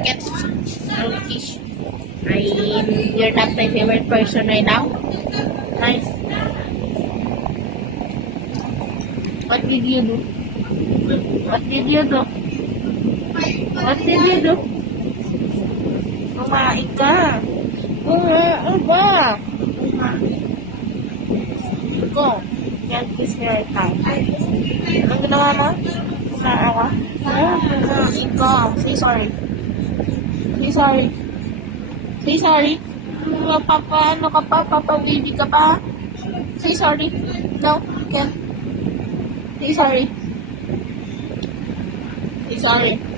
Ket, Kish. You're not my favorite person right now. Nice. What did you do? What did you do? What did you do? Kumain ka. Kumain ba? Go. Can't kiss me right now. Anong ginawa mo? Kumain ka? Kumain ka. Say sorry. Say sorry. Say sorry. Ano ka pa? Papawili ka pa? Say sorry. No, can't. Say sorry. Say sorry.